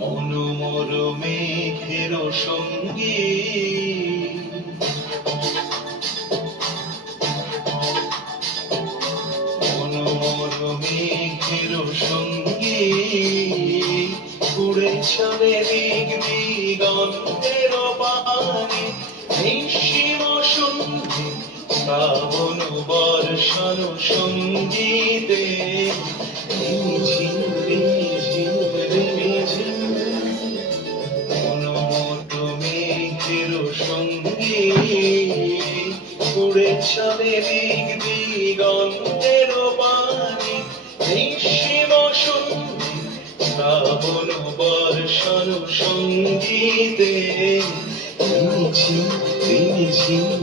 মনোমর মেঘের সঙ্গী মনোমর মেঘের সঙ্গী উড়ে চলে দিক দিগন্তের পানে নিঃসীম সন্ধি শ্রাবণ বর্ষণ সঙ্গীতে ঝিম ঝিম ঝিম মনোমত মেঘের সঙ্গী উড়ে চলে দিক দিগন্তের পানে নিঃসীম সন্ধি শ্রাবণ বর্ষণ সঙ্গীতে ঝিম ঝিম ঝিম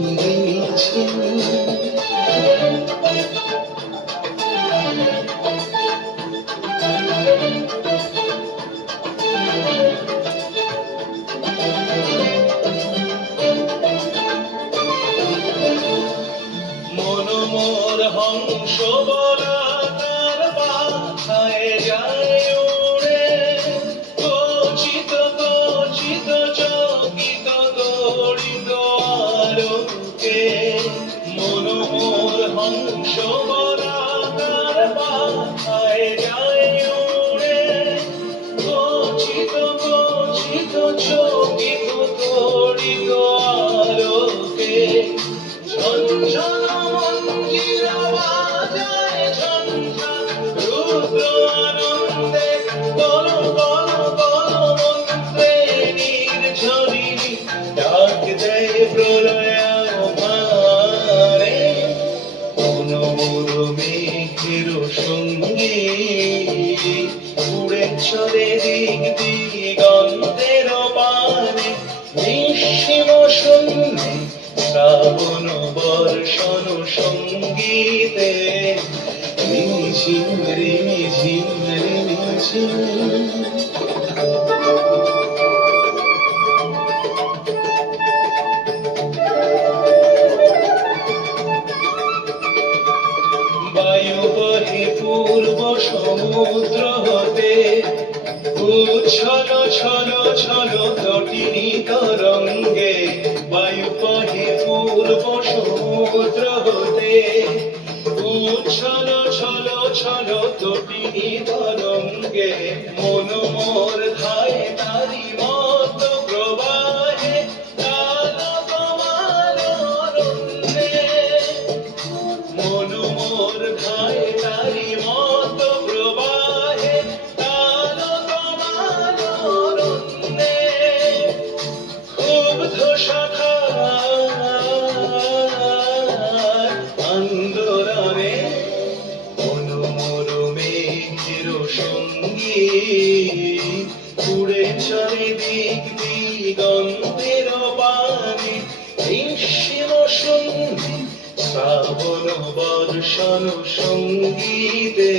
মনোমর হংস বলাকার পাখায় যায় উড়ে কচিত কচিত চকিত দড়িত আলোকে মনোমর হংস বলাকার পাখায় যায় উড়ে কচিত কচিত চকিত দড়িত আলোকে ঝনঝন মঞ্জিরা বাজায় ঝনঝন রুদ্র আনন্দে বল বল বল মন্ত্রে নির্ঝরিণী ডাক দেয় প্রলয় ভারে মনোমর মেঘের সঙ্গী উড়ে চলে দিক দিগন্তের পানে নিঃসীম সন্ধি শ্রাবণ বর্ষণ সঙ্গীতে ঝিম ঝিম ঝিম বায়ু বহে পূর্ব সমুদ্র হতে উচ্ছল ছল ছল তটিনী তরঙ্গে বায়ু বহে পূর্ব সমুদ্র হতে উচ্ছল ছল ছল তটিনী তরঙ্গে মনোমর ধায় তারি মত প্রবাহে কাল তোমার অরণ্যে মনোমর ধায় তারি মত প্রবাহে কাল তোমার অরণ্যে ক্ষুব্ধ শাখার আন্দোলনে মনোমর মেঘের সঙ্গী উড়ে চলে দিক দিগন্তের পানে নিঃসীম সন্ধি শ্রাবণ বর্ষণ সঙ্গীতে